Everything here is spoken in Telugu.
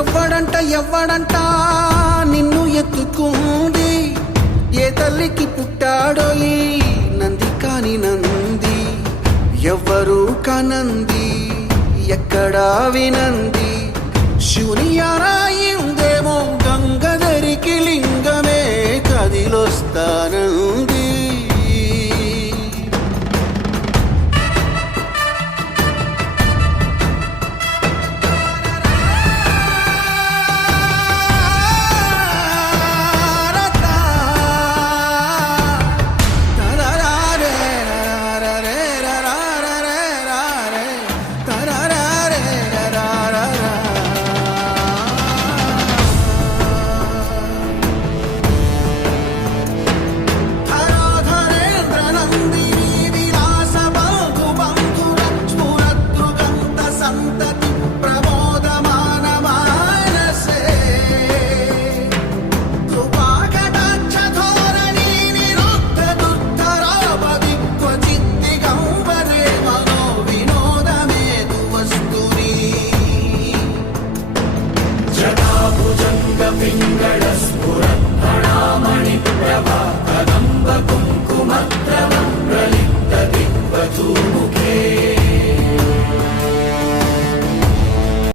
ఎవ్వడంట నిన్ను ఎత్తుకుంది, ఏ తల్లికి పుట్టాడో ఈ నంది కాని నంది, ఎవ్వరు కనంది ఎక్కడా వినంది, శివుని యారాయిందేమో గంగధరికి లింగమే కదిలొస్తానంది. पिङ्गळस्फुरत्फणामणिप्रभा कदम्ब कुङ्कुमत्रव